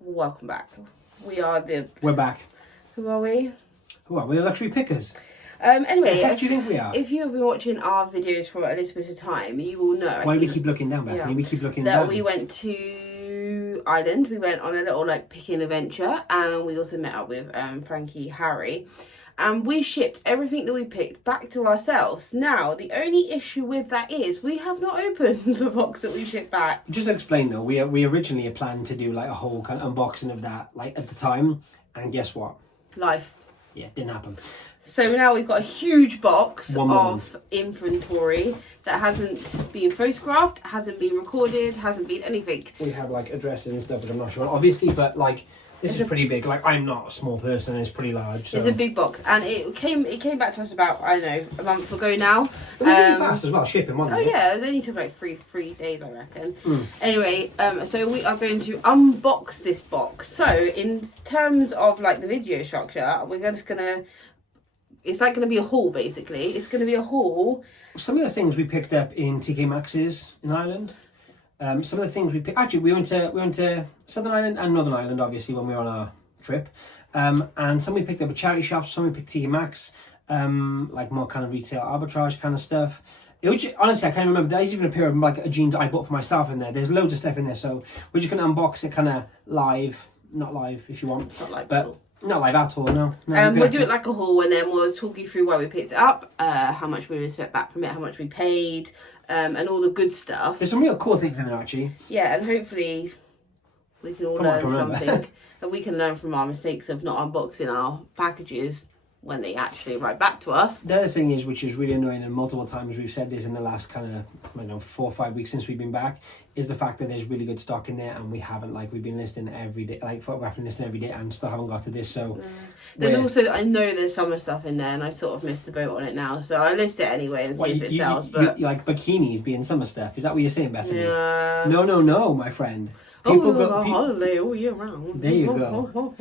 Welcome back. We're back. Who are we? Who are we? Luxury pickers. Anyway, What do you think we are? If you have been watching our videos for a little bit of time, you will know. Why do we keep looking down, Bethany? Yeah. We keep looking that down. we went to Ireland. We went on a little picking adventure, and we also met up with Frankie Harry. And we shipped everything that we picked back to ourselves. Now, the only issue with that is we have not opened the box that we shipped back. Just to explain though, we originally had planned to do like a whole kind of unboxing of that at the time, and guess what? Life. Yeah, didn't happen. So now we've got a huge box of inventory that hasn't been photographed, hasn't been recorded, hasn't been anything. We have like addresses and stuff, but I'm not sure, obviously, but like this is pretty big. Like I'm not a small person, and it's pretty large. So. It's a big box, and it came back to us about, I don't know, a month ago now. It was really fast as well, shipping, wasn't it? Oh yeah, it only took like three days, I reckon. Anyway, so we are going to unbox this box. So in terms of like the video structure, we're just gonna. It's like going to be a haul, basically. It's going to be a haul. Some of the things we picked up in TK Maxx's in Ireland. Some of the things we picked. Actually, we went to Southern Ireland and Northern Ireland, obviously, when we were on our trip. And some we picked up at charity shops. Some we picked TK Maxx, like more kind of retail arbitrage kind of stuff. Honestly, I can't remember. There's even a pair of like jeans I bought for myself in there. There's loads of stuff in there, so we're just going to unbox it kind of live. Not live, if you want. Not live, but. Not live at all, no. We'll do it like a haul, and then we'll talk you through why we picked it up, how much we expect back from it, how much we paid, and all the good stuff. There's some real cool things in there, actually. Yeah, and hopefully we can all learn something. And we can learn from our mistakes of not unboxing our packages when they actually arrive back to us. The other thing is, which is really annoying, and multiple times we've said this in the last kind of, I don't know, 4 or 5 weeks since we've been back, is the fact that there's really good stock in there, and we haven't, like, we've been listing every day, like photographing listing every day, and still haven't got to this. So there's also, I know there's summer stuff in there, and I sort of missed the boat on it now, so I list it anyway and see if it sells. But you like bikinis being summer stuff? Is that what you're saying, Bethany? Yeah. No, my friend. People go holiday all year round. There you go.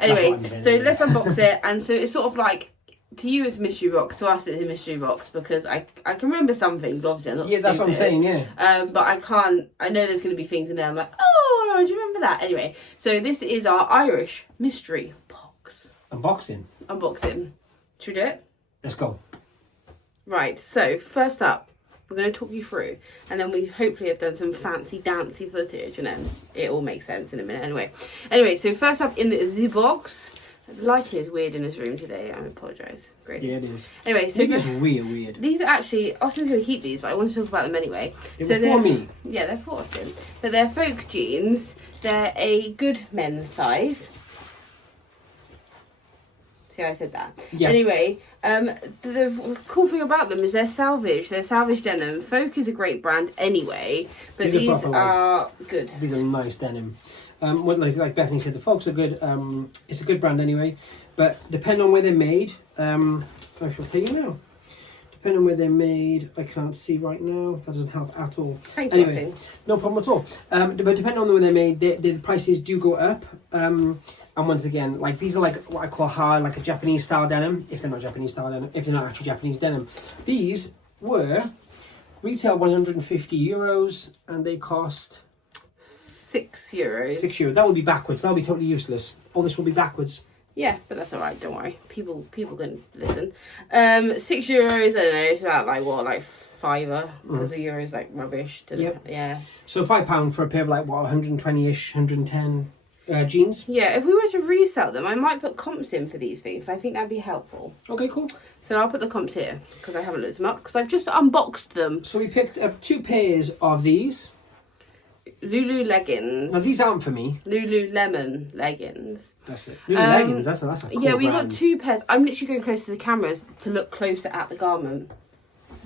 Anyway, so let's unbox it, and so it's sort of like. To you, it's a mystery box. To us, it's a mystery box because I can remember some things. Obviously, I'm not stupid. That's what I'm saying. Yeah. But I can't. I know there's going to be things in there. I'm like, oh, do you remember that? Anyway, so this is our Irish mystery box. Unboxing. Should we do it? Let's go. Right. So first up, we're going to talk you through, and then we hopefully have done some fancy dancy footage, and then it all makes sense in a minute. Anyway. So first up in the box. The lighting is weird in this room today. I apologise. Great. Yeah, it is. Anyway, so it's weird. These are actually Austin's going to keep these, but I want to talk about them anyway. They're for me. Yeah, they're for Austin, but they're folk jeans. They're a good men's size. See how I said that? Yeah. Anyway, the cool thing about them is they're salvage. They're salvage denim. Folk is a great brand anyway, but these are good. These are nice denim. Like Bethany said, the Folks are good. It's a good brand anyway, but depending on where they're made, I shall tell you now. Depending on where they're made, I can't see right now. That doesn't help at all. Anyway, no problem at all. But depending on where they're made, the prices do go up. And once again, like these are like what I call hard, like a Japanese style denim. If they're not Japanese style denim, if they're not actually Japanese denim, these were retail €150, and they cost. €6. €6. That would be backwards. That would be totally useless. All this will be backwards. Yeah, but that's alright, don't worry. People can listen. €6, I don't know, it's about like £5 because the euro is like rubbish. Yeah. So £5 for a pair of like what, 120-ish, 110 jeans? Yeah, if we were to resell them, I might put comps in for these things. I think that'd be helpful. Okay, cool. So I'll put the comps here because I haven't looked them up because I've just unboxed them. So we picked up 2 pairs of these. Lulu leggings. Now these aren't for me. Lululemon leggings. That's it. Lulu leggings. That's a cool yeah, we brand. got 2 pairs. I'm literally going close to the cameras to look closer at the garment.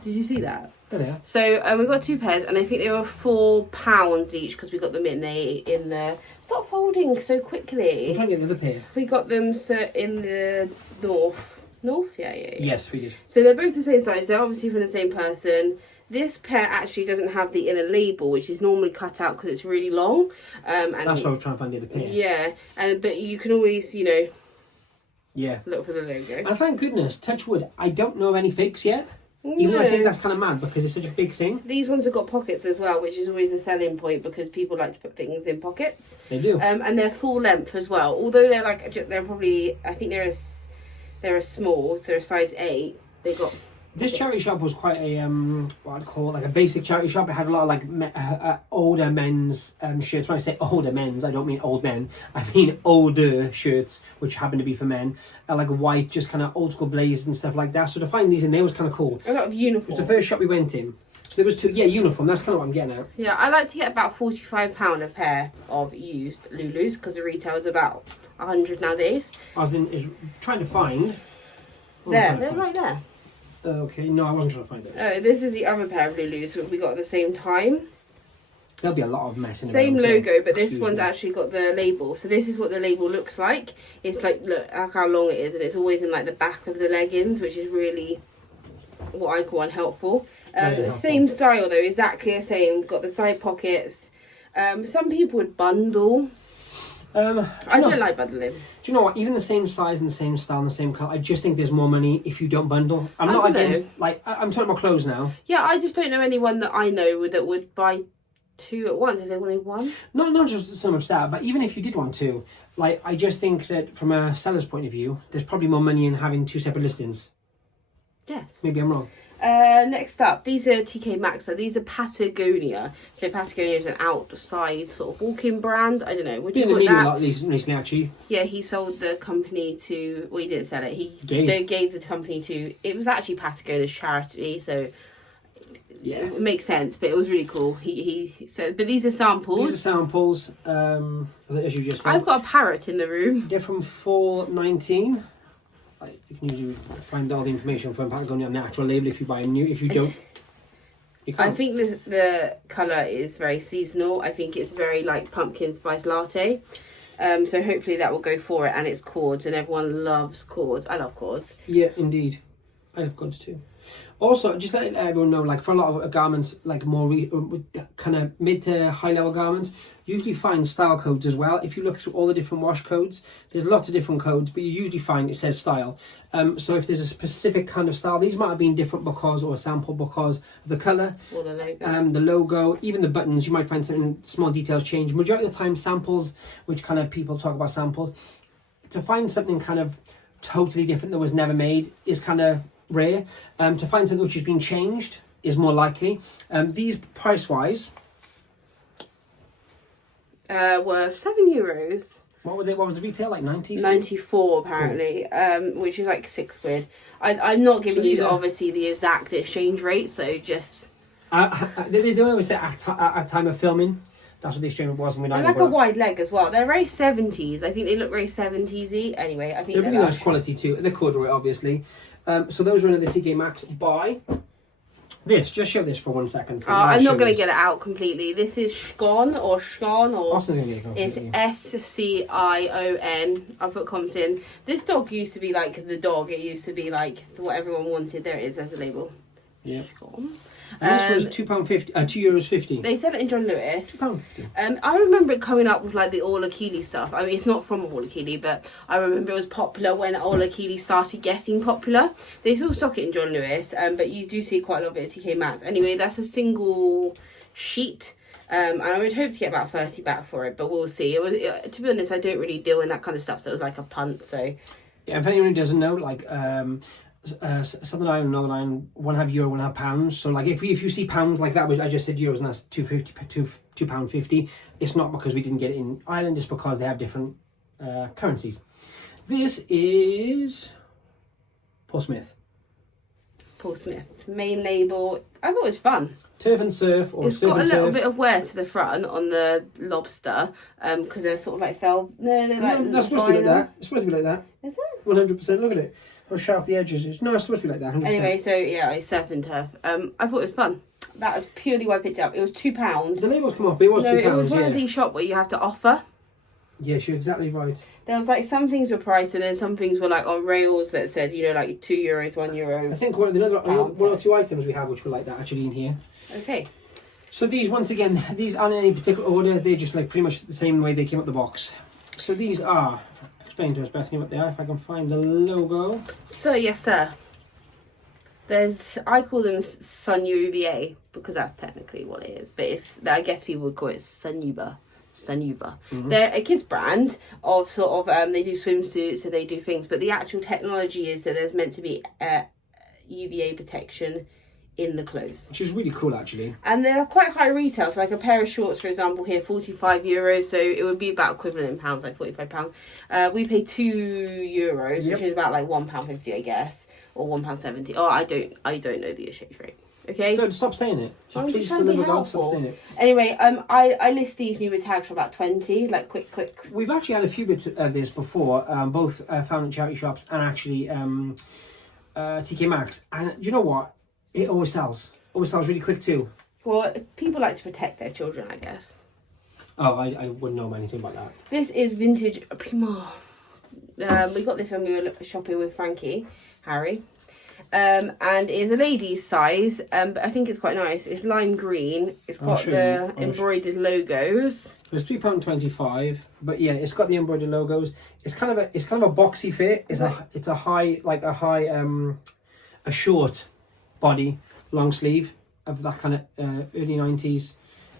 Did you see that? There they are. So we got 2 pairs, and I think they were £4 each because we got them in the. Stop folding so quickly. I'm trying to get the other pair. We got them in the north. North? Yeah. Yes, we did. So they're both the same size. They're obviously from the same person. This pair actually doesn't have the inner label, which is normally cut out because it's really long. And that's why I was trying to find the other pair. Yeah, but you can always, yeah, look for the logo. And thank goodness, touch wood, I don't know of any fakes yet. Even though I think that's kind of mad because it's such a big thing. These ones have got pockets as well, which is always a selling point because people like to put things in pockets. They do. And they're full length as well. Although they're probably, I think they're a small, so they're a size 8. They got. This charity shop was quite a what I'd call like a basic charity shop. It had a lot of like older men's shirts. When I say older men's, I don't mean old men. I mean older shirts, which happen to be for men. Like white, just kind of old school blazers and stuff like that. So to find these in there was kind of cool. A lot of uniform. It was the first shop we went in. So there was 2. Yeah, uniform. That's kind of what I'm getting at. Yeah, I like to get about £45 a pair of used Lulus because the retail is about 100 nowadays. I was trying to find. They're right there. Okay, no, I wasn't trying to find it. Oh, this is the other pair of Lulus that we got at the same time. There'll be a lot of messing Same around, logo, but this one's actually got the label. So this is what the label looks like. It's like, look how long it is, and it's always in like the back of the leggings, which is really what I call unhelpful. Same style though, exactly the same. Got the side pockets. Some people would bundle. I don't like bundling. Do you know what? Even the same size and the same style and the same colour, I just think there's more money if you don't bundle. I'm not against, like, I'm talking about clothes now. Yeah, I just don't know anyone that I know that would buy 2 at once if they wanted 1. Not just so much that, but even if you did want to, like, I just think that from a seller's point of view, there's probably more money in having 2 separate listings. Yes. Maybe I'm wrong. Next up, these are TK Maxx. So these are Patagonia. So Patagonia is an outside sort of walking brand. I don't know. Would you put that? A lot recently, actually. Yeah, he sold the company to. Well, he didn't sell it. He gave the company to. It was actually Patagonia's charity, so yeah, it makes sense. But it was really cool. He said, but these are samples. These are samples. As you just said, I've got a parrot in the room. They're from 4.19. You can usually find all the information from Patagonia on the actual label if you buy a new. If you don't, you can't. I think the colour is very seasonal. I think it's very like pumpkin spice latte. So hopefully that will go for it, and it's cords, and everyone loves cords. I love cords. Yeah, indeed. I love cords too. Also, just let everyone know, like for a lot of garments, like more kind of mid to high level garments, you usually find style codes as well. If you look through all the different wash codes, there's lots of different codes, but you usually find it says style. So if there's a specific kind of style, these might have been different because, or a sample because of the colour, or the logo, even the buttons, you might find certain small details change. Majority of the time, samples, which kind of people talk about samples, to find something kind of totally different that was never made is kind of rare. To find something which has been changed is more likely. These price wise were €7. What was the retail, like 90? 94 apparently. Cool. Which is like £6. I'm not giving you obviously the exact exchange rate, so just they don't always say at time of filming. That's what the exchange was. And they're like a wide leg as well. They're very 70s. I think they look very 70s-y. Anyway, I think they're really nice quality too. They're corduroy, obviously. So those are in the TK Maxx buy. This, just show this for 1 second. I'm not going to get it out completely. This is Scon or it's SCION. I'll put comments in. This dog used to be like the dog. It used to be like what everyone wanted. There it is. There's a label. Yeah. And this was £2.50, €2.50. They sell it in John Lewis. £2.50. I remember it coming up with like the All Achilles stuff. I mean, it's not from All Achilles, but I remember it was popular when All Achilles started getting popular. They still stock it in John Lewis, but you do see quite a lot of it at TK Maxx. Anyway, that's a single sheet. And I would hope to get about 30 back for it, but we'll see. To be honest, I don't really deal in that kind of stuff, so it was like a punt. So yeah, if anyone doesn't know, like Southern Ireland, Northern Ireland, €1.5, £1.5. So like if you see pounds like that, which I just said euros, and that's £2.50. It's not because we didn't get it in Ireland, it's because they have different currencies. This is Paul Smith. Main label. I thought it was fun. Turf and Surf, or it's Surf got a and little Turf. bit of wear to the front on the lobster, because they're sort of like felt. No, they're like. No, that's supposed to be like that. It's supposed to be like that. Is it? 100%. Look at it. How sharp the edges is. No, it's supposed to be like that. 100%. Anyway, so yeah, it's Surf and Turf. I thought it was fun. That was purely why I picked it up. It was £2. The labels come off, but it was £2. No, it was one of these shops where you have to offer. Yes, you're exactly right. There was like some things were priced, and then some things were like on rails that said, you know, like €2, €1. I think one or two items we have which were like that actually in here. Okay. So these, once again, these aren't in any particular order. They're just like pretty much the same way they came up the box. So these are, explain to us, Bethany, what they are, if I can find the logo. So yes, sir. I call them sun UVA because that's technically what it is, but I guess people would call it Sunuva. They're a kids brand of sort of they do swimsuits, so they do things, but the actual technology is that there's meant to be UVA protection in the clothes, which is really cool actually. And they're quite high retail. So like a pair of shorts, for example, here €45, so it would be about equivalent in pounds, like £45. We pay €2, which is about like £1.50, I guess, or £1.70. Oh, I don't know the exchange rate. Okay. So stop saying it. I'm Please, just trying to be helpful. stop saying it. Anyway, I list these new tags for about 20, like quick. We've actually had a few bits of this before, both found in charity shops and actually TK Maxx. And do you know what? It always sells. Always sells really quick too. Well, people like to protect their children, I guess. Oh, I wouldn't know anything about that. This is vintage Primo. We got this when we were shopping with Harry. And it is a lady's size, but I think it's quite nice. It's lime green. It's got the embroidered logos. It's £3.25, but yeah, it's got the embroidered logos. It's kind of a boxy fit. It's a high a short body, long sleeve of that kind of early 90s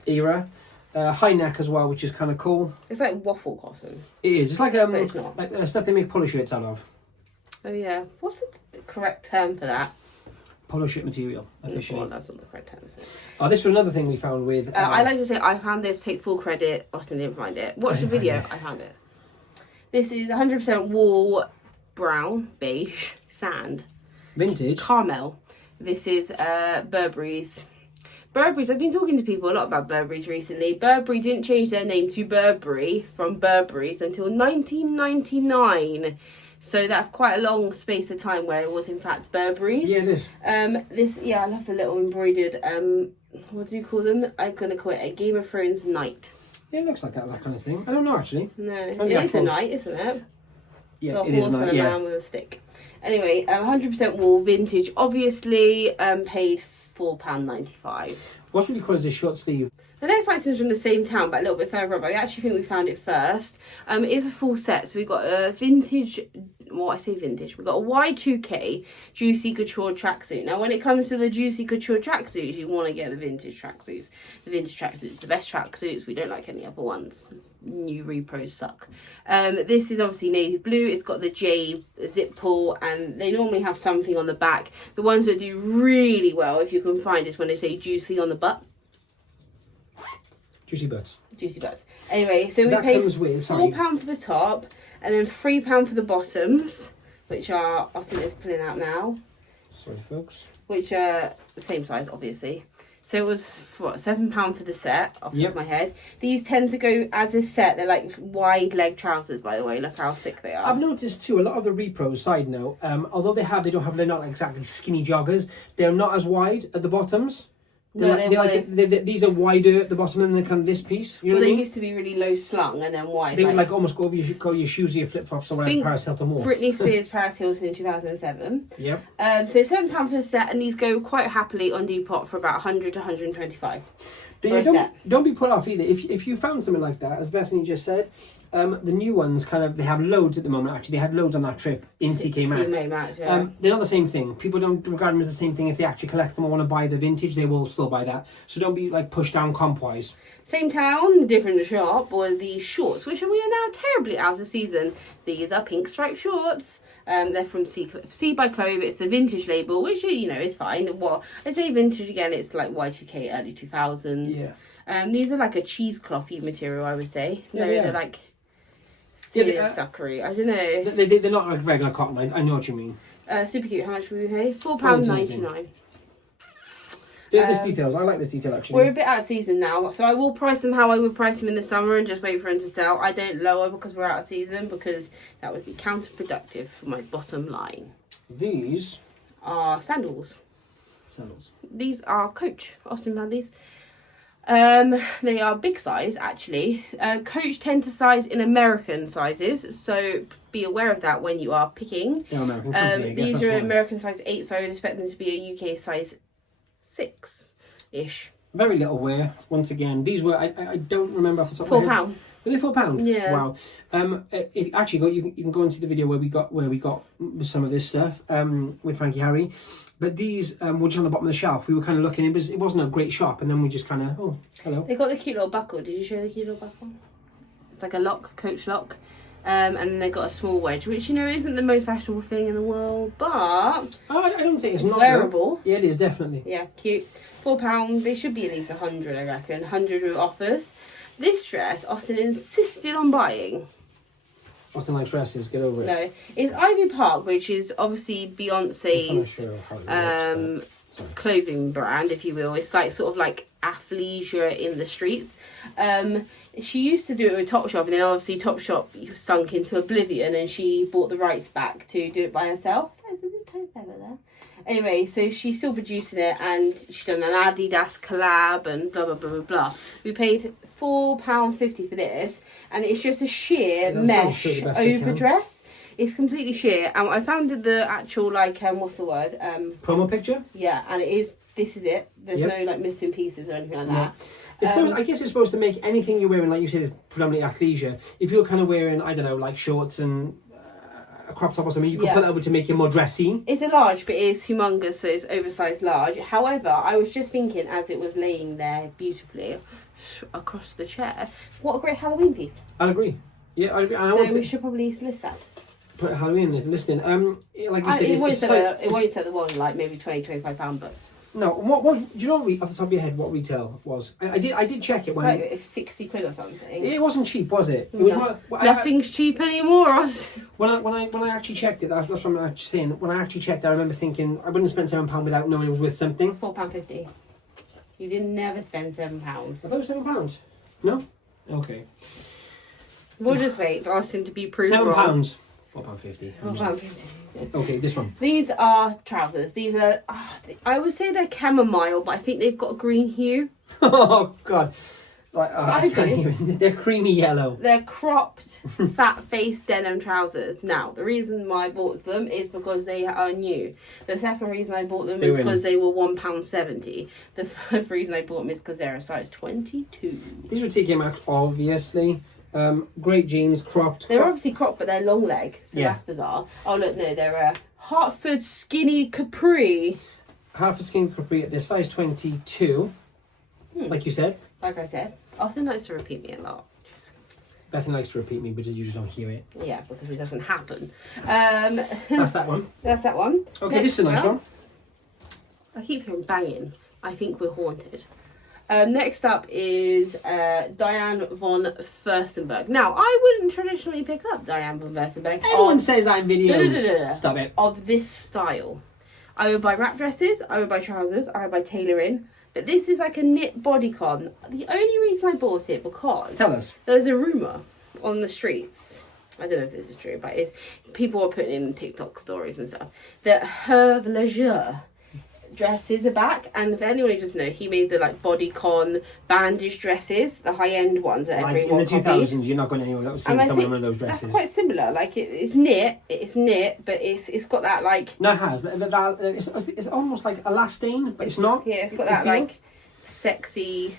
era. High neck as well, which is kind of cool. It's like waffle cotton. It is. It's like but it's not. Like stuff they make polo shirts out of. Oh yeah. What's the correct term for that? Polo shirt material, officially. Well, that's not the correct term, is it? Oh, this was another thing we found with... I like to say I found this, take full credit. Austin didn't find it. Watch the video, I found it. This is 100% wool, brown, beige, sand. Vintage. Caramel. This is Burberry's. Burberry's, I've been talking to people a lot about Burberry's recently. Burberry didn't change their name to Burberry from Burberry's until 1999. So that's quite a long space of time where it was in fact Burberry's. Yeah, it is. I love the little embroidered, what do you call them? I'm going to call it a Game of Thrones knight. Yeah, it looks like that kind of thing. I don't know, actually. No, it is a knight, isn't it? Yeah, it is a knight, and a man with a stick. Anyway, 100% wool, vintage, obviously, paid £4.95. What's really cool is this short sleeve. The next item is from the same town, but a little bit further up. I actually think we found it first. It is a full set. So we've got a vintage, well, I say vintage. We've got a Y2K Juicy Couture tracksuit. Now, when it comes to the Juicy Couture tracksuits, you want to get the vintage tracksuits. The vintage tracksuits, the best tracksuits. We don't like any other ones. New repros suck. This is obviously navy blue. It's got the J zip pull, and they normally have something on the back. The ones that do really well, if you can find, is when they say juicy on the butt. Juicy butts. Juicy butts. Anyway, so we paid £4 for the top and then £3 for the bottoms, which are, Austin is pulling out now. Sorry, folks. Which are the same size, obviously. So it was, what, £7 for the set, off the top of my head. These tend to go as a set. They're like wide leg trousers, by the way. Look how thick they are. I've noticed too, a lot of the repros, side note, although they're not exactly skinny joggers, they're not as wide at the bottoms. These are wider at the bottom than kind of this piece. You know they used to be really low slung and then wide. They would like almost go over your shoes or your flip flops or whatever. Paris Hilton wore. Britney Spears, Paris Hilton in 2007. Yep. So £7 for a set, and these go quite happily on Depop for about 100 to 125. Don't be put off either. If you found something like that, as Bethany just said, the new ones they have loads at the moment. Actually, they had loads on that trip in TK Maxx. They're not the same thing. People don't regard them as the same thing. If they actually collect them or want to buy the vintage, they will still buy that. So don't be like pushed down comp wise. Same town, different shop, or the shorts, which we are now terribly out of season. These are pink striped shorts. They're from C by Chloe, but it's the vintage label, which is fine. Well, I say vintage again. It's like Y2K, early 2000s. Yeah. These are like a cheeseclothy material, I would say. They're like suckery. I don't know. They're not like regular cotton. I know what you mean. Super cute. How much will we pay? £4.99. There's details. I like this detail actually. We're a bit out of season now, so I will price them how I would price them in the summer and just wait for them to sell. I don't lower because we're out of season, because that would be counterproductive for my bottom line. These are sandals. These are Coach. Austin found these. They are big size actually. Coach tend to size in American sizes, so be aware of that when you are picking. Yeah, American company, these are American size 8, so I would expect them to be a UK size 6-ish. Very little wear. Once again, these were I don't remember off the top of my head. £4. Were they £4? Yeah. Wow. If actually you can go and see the video where we got some of this stuff with Frankie Harry. But these were just on the bottom of the shelf. We were kind of looking. It wasn't a great shop, and then we just kind of, oh, hello. They got the cute little buckle. Did you show the cute little buckle? It's like a lock, coach lock. And then they got a small wedge, which, you know, isn't the most fashionable thing in the world, but I don't think it's not wearable. Though. Yeah, it is, definitely. Yeah, cute. £4. They should be at least 100, I reckon. 100 with offers. This dress, Austin insisted on buying. Austin likes dresses, get over it. No, it's Ivy Park, which is obviously Beyonce's clothing brand, if you will. It's like sort of like athleisure in the streets. She used to do it with Topshop, and then obviously Topshop sunk into oblivion, and she bought the rights back to do it by herself. There's a little taupe over there. Anyway, so she's still producing it, and she's done an Adidas collab and blah blah blah blah blah. We paid £4.50 for this, and it's just a sheer mesh overdress. It's completely sheer, and I found the actual like what's the word? Promo picture. Yeah, and this is it. There's no like missing pieces or anything like that. I guess it's supposed to make anything you're wearing, like you said, is predominantly athleisure. If you're kind of wearing, I don't know, like shorts and a crop top or something, you can put it over to make it more dressy. It's a large, but it is humongous, so it's oversized large. However, I was just thinking as it was laying there beautifully across the chair, what a great Halloween piece. I'll agree. Yeah, I'll agree. So we should probably list that. Put Halloween listing. Like you said, it won't set the one like maybe £20-25, but. No, what was? Do you know off the top of your head what retail was? I did check it when. Like if 60 quid or something. It wasn't cheap, was it? It was nothing's cheap anymore. When I actually checked it, that's what I'm actually saying. When I actually checked, I remember thinking I wouldn't spend £7 without knowing it was worth something. £4.50. You didn't never spend £7. I thought it was £7. No. Okay. We'll just wait for Austin to be proved wrong. £7. £4.50. £4.50. Okay, this one. These are trousers. These are, I would say they're chamomile, but I think they've got a green hue. Oh, God. They're creamy yellow. They're cropped, fat-faced denim trousers. Now, the reason why I bought them is because they are new. The second reason I bought them is because they were £1.70. The third reason I bought them is because they're a size 22. These were TK Maxx, obviously. Great jeans, cropped. They're obviously cropped, but they're long leg, so that's bizarre. Oh look, no, they're a Hartford skinny capri. Hartford skinny capri. They're size 22, like you said. Like I said, Austin likes to repeat me a lot. Bethany likes to repeat me, but you just don't hear it. Yeah, because it doesn't happen. That's that one. That's that one. Okay, this is a nice one. I keep hearing banging. I think we're haunted. Next up is Diane von Furstenberg. Now, I wouldn't traditionally pick up Diane von Furstenberg. Everyone says that in videos. Stop it. Of this style. I would buy wrap dresses, I would buy trousers, I would buy tailoring. But this is like a knit bodycon. The only reason I bought it because... Tell us. There's a rumour on the streets. I don't know if this is true, but people are putting in TikTok stories and stuff. That Herve Leisure dresses are back, and for anyone who doesn't know, he made the like bodycon bandage dresses, the high-end ones that everyone in the 2000s. You're not going anywhere without seeing someone in one of those dresses. That's quite similar. Like it's knit, but it's got that like. No, it has. It's almost like elastane, but it's not. Yeah, it's got that like sexy.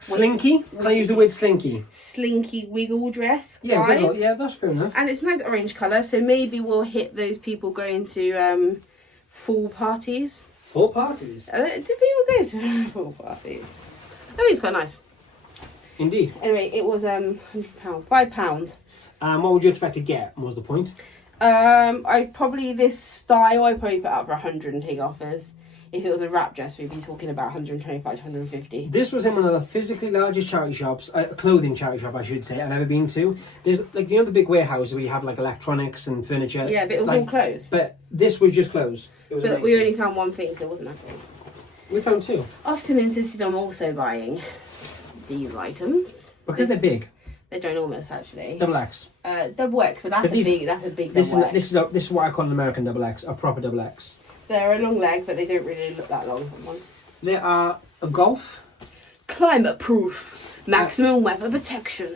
Slinky? Can I use the word slinky? Slinky wiggle dress. Yeah, wiggle. Yeah, that's fair enough. And it's a nice orange colour, so maybe we'll hit those people going to fall parties. Fall parties? Do people go to fall parties? I think it's quite nice. Indeed. Anyway, it was £100, £5. What would you expect to get? What was the point? This style I'd probably put up for 100 and take offers. If it was a wrap dress, we'd be talking about 125 to 150. This was in one of the physically largest charity shops, clothing charity shop, I should say, I've ever been to. There's like, you know, the big warehouse where you have like electronics and furniture. Yeah, but it was all closed. But this was just closed. But amazing. We only found one thing, so it wasn't happening. We found two. Austin insisted on also buying these items because they're big. They're ginormous, actually. Double X. Double X, but that's a big double X. This is what I call an American double X, a proper double X. They're a long leg, but they don't really look that long on one. They are a golf. Climate proof. Maximum weather protection.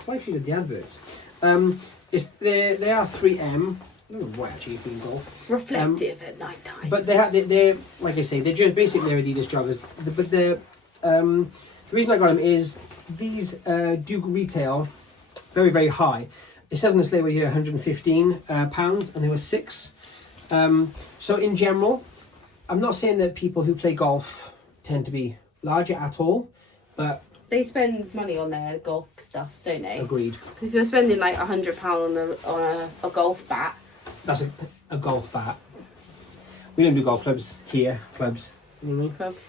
It's actually the adverts. They are 3M. I don't know why actually being golf. Reflective at night time. But they're like I say, they're just basically Adidas joggers. But they're The reason I got them is these do retail very, very high. It says on this label here £115, and there were 6. So in general, I'm not saying that people who play golf tend to be larger at all, but they spend money on their golf stuffs, don't they? agreed. Because if you're spending like £100 on a golf bat. That's a golf bat. We don't do golf clubs here. Clubs. Clubs.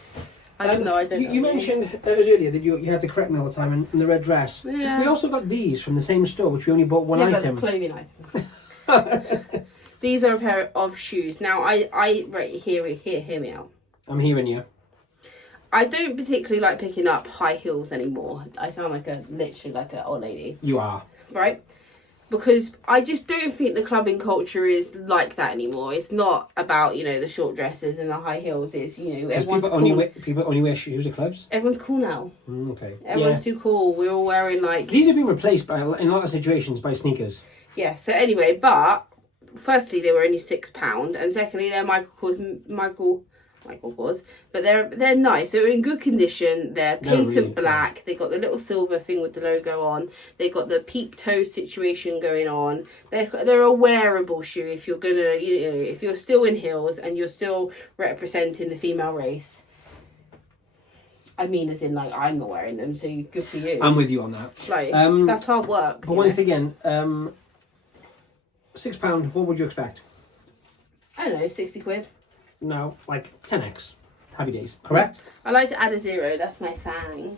I don't know. You mentioned earlier that you had to correct me all the time in the red dress. Yeah. We also got these from the same store, which we only bought one item. But the clothing item. These are a pair of shoes. Now, right, hear me out. I'm hearing you. I don't particularly like picking up high heels anymore. I sound like literally like an old lady. You are. Right? Because I just don't think the clubbing culture is like that anymore. It's not about, the short dresses and the high heels. It's, everyone's cool. People only wear shoes at clubs? Everyone's cool now. Okay. Everyone's too cool. We're all wearing like... These have been replaced in a lot of situations by sneakers. Yeah, so anyway, but firstly, they were only £6. And secondly, they're Michael Kors, but they're nice. They're in good condition. They're paint and black. Nice. They got the little silver thing with the logo on. They got the peep toe situation going on. They're a wearable shoe if you're gonna, if you're still in heels and you're still representing the female race. I mean, as in, like, I'm not wearing them, so good for you. I'm with you on that. Like, that's hard work. But once again, £6. What would you expect? I don't know, 60 quid. No, like 10x. Happy days. Correct? I like to add a 0. That's my thing.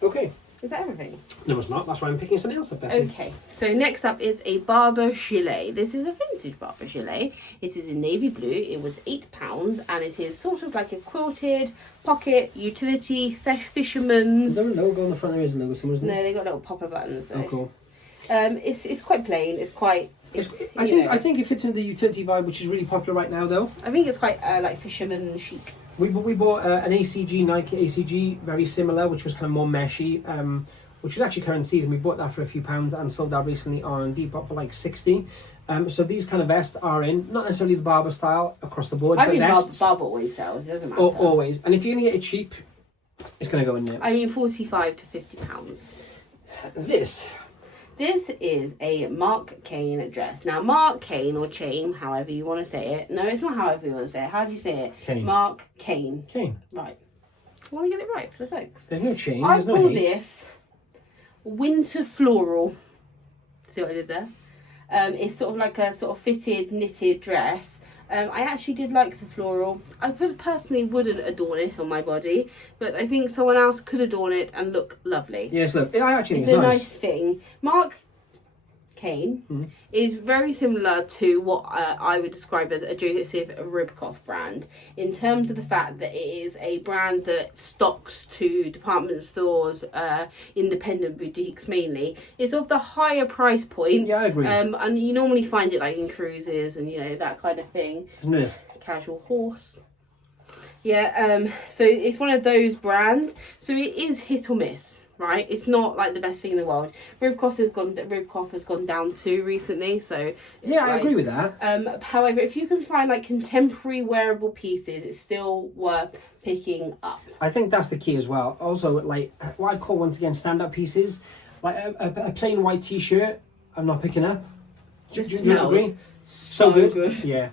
Okay. Is that everything? No, it's not. That's why I'm picking something else up, Bethany. Okay. So next up is a Barber gilet. This is a vintage Barber gilet. It is in navy blue. It was £8, and it is sort of like a quilted pocket utility fisherman's. Is there a logo on the front? There isn't logo somewhere, isn't No, they got little popper buttons. Though. Oh, cool. It's quite plain. It's quite. I think it fits in the utility vibe, which is really popular right now, though. I think it's quite like fisherman chic. We bought an ACG, Nike ACG, very similar, which was kind of more meshy, which was actually current season. We bought that for a few pounds and sold that recently on Depop for like 60. So these kind of vests are in, not necessarily the Barber style across the board, I but mean, vests. Barber always sells. It doesn't matter. Always. And if you're going to get it cheap, it's going to go in there. I mean, £45 to £50. This is a Mark Kane dress. Now, Mark Kane or Chain, however you want to say it. No, it's not however you want to say it. How do you say it? Kane. Mark Kane. Kane. Right. I want to get it right for the folks. There's no chain. I There's no call H. this winter floral. See what I did there? It's sort of like a sort of fitted, knitted dress. I actually did like the floral. I personally wouldn't adorn it on my body, but I think someone else could adorn it and look lovely. Yes, look, I actually it's think a it's nice thing. Mark Kane is very similar to what I would describe as a Joseph Ribkoff brand in terms of the fact that it is a brand that stocks to department stores, independent boutiques mainly. It's of the higher price point. Yeah, I agree. And you normally find it like in cruises and that kind of thing. Isn't it? Casual horse. Yeah, so it's one of those brands. So it is hit or miss. Right, it's not like the best thing in the world. Ribkoff has gone down too recently, so yeah, I agree with that. However, if you can find like contemporary wearable pieces, it's still worth picking up. I think that's the key as well. Also, like what I call once again stand-up pieces, like a plain white T-shirt, I'm not picking up. Do you agree? So good. Yeah,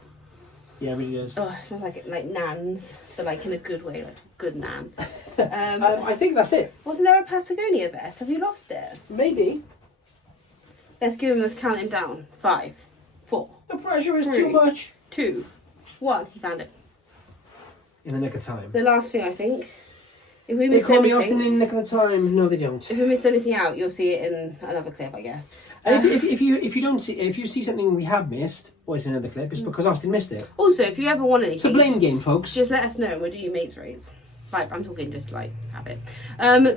it really does. Oh, it smells like Nans, but like in a good way, like a good Nan. I think that's it. Wasn't there a Patagonia vest? Have you lost it? Maybe. Let's give him this counting down. 5, 4. The pressure is 3, too much. 2, 1. He found it. In the nick of time. The last thing, I think. If we They missed call me anything, Austin in the nick of the time. No, they don't. if we missed anything out, you'll see it in another clip, I guess. And if you see something we have missed, or it's another clip, it's because Austin missed it. Also, if you ever want anything, It's a blame game, folks. just let us know. We'll do your mates rates. Like, I'm talking just like habit.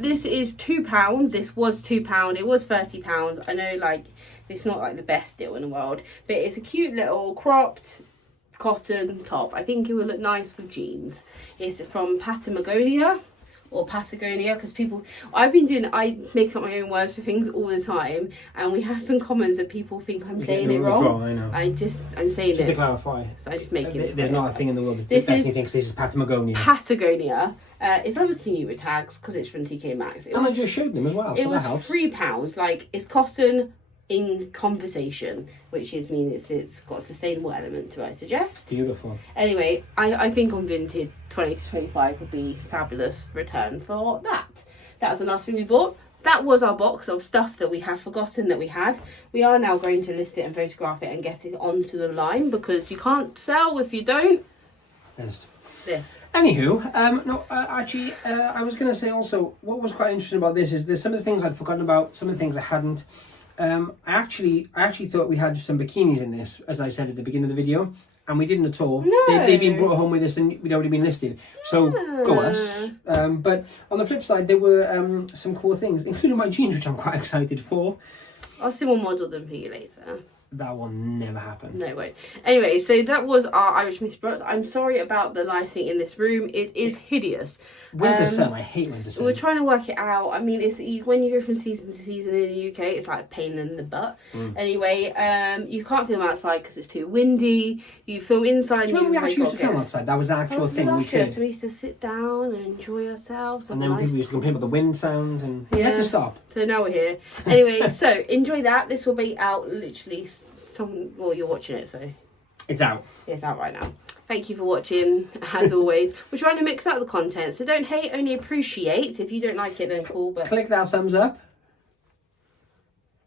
This is £2. This was £2. It was £30. I know, like, it's not like the best deal in the world, but it's a cute little cropped cotton top. I think it would look nice with jeans. It's from Patagonia or Patagonia, because I make up my own words for things all the time, and we have some comments that people think I'm saying it wrong. I know. I'm saying Just it. to clarify, So I just make it. there's not a thing in the world that This Bethany is thinks this is Patagonia. Patagonia. It's obviously new with tags because it's from TK Maxx. And I just showed them as well, so it was that helps. £3. Like, it's costing in conversation, which means it's got a sustainable element to it, I suggest. Beautiful. Anyway, I think on Vinted 20 to 25 would be fabulous return for that. That was the last thing we bought. That was our box of stuff that we had forgotten that we had. We are now going to list it and photograph it and get it onto the line because you can't sell if you don't. This. Anywho, I was going to say also, what was quite interesting about this is there's some of the things I'd forgotten about, some of the things I hadn't. I actually thought we had some bikinis in this, as I said at the beginning of the video, and we didn't at all. No. They've been brought home with us and we'd already been listed. So go us. But on the flip side, there were some cool things, including my jeans, which I'm quite excited for. I'll see more model them for you later. That will never happen. No, wait. Anyway, so that was our Irish Mist product. I'm sorry about the lighting in this room. It is hideous. Winter sun. I hate winter sun. We're trying to work it out. I mean, when you go from season to season in the UK, it's like a pain in the butt. Anyway, you can't film outside because it's too windy. You film inside. Do you remember we actually used to film outside? That was an actual thing we did. So we used to sit down and enjoy ourselves. And then people used to complain about the wind sound, and we had to stop. So now we're here. Anyway, so enjoy that. This will be out literally well, you're watching it, so it's out. It's out right now. Thank you for watching. As always, we're trying to mix up the content, so don't hate, only appreciate. If you don't like it, then cool. But click that thumbs up.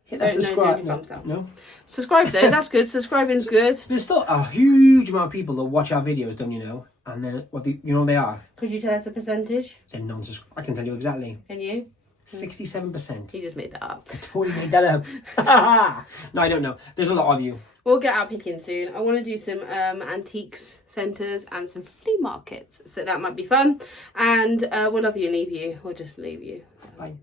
Hit that subscribe. No, thumbs up. No. Subscribe though. That's good. Subscribing's good. There's still a huge amount of people that watch our videos, don't you know? And then you know they are. Could you tell us a percentage? They're non-subscribers. I can tell you exactly. Can you? 67%. You just made that up. I totally made that up. No, I don't know. There's a lot of you. We'll get out picking soon. I want to do some antiques centres and some flea markets. So that might be fun. And we'll love you and leave you. We'll just leave you. Bye.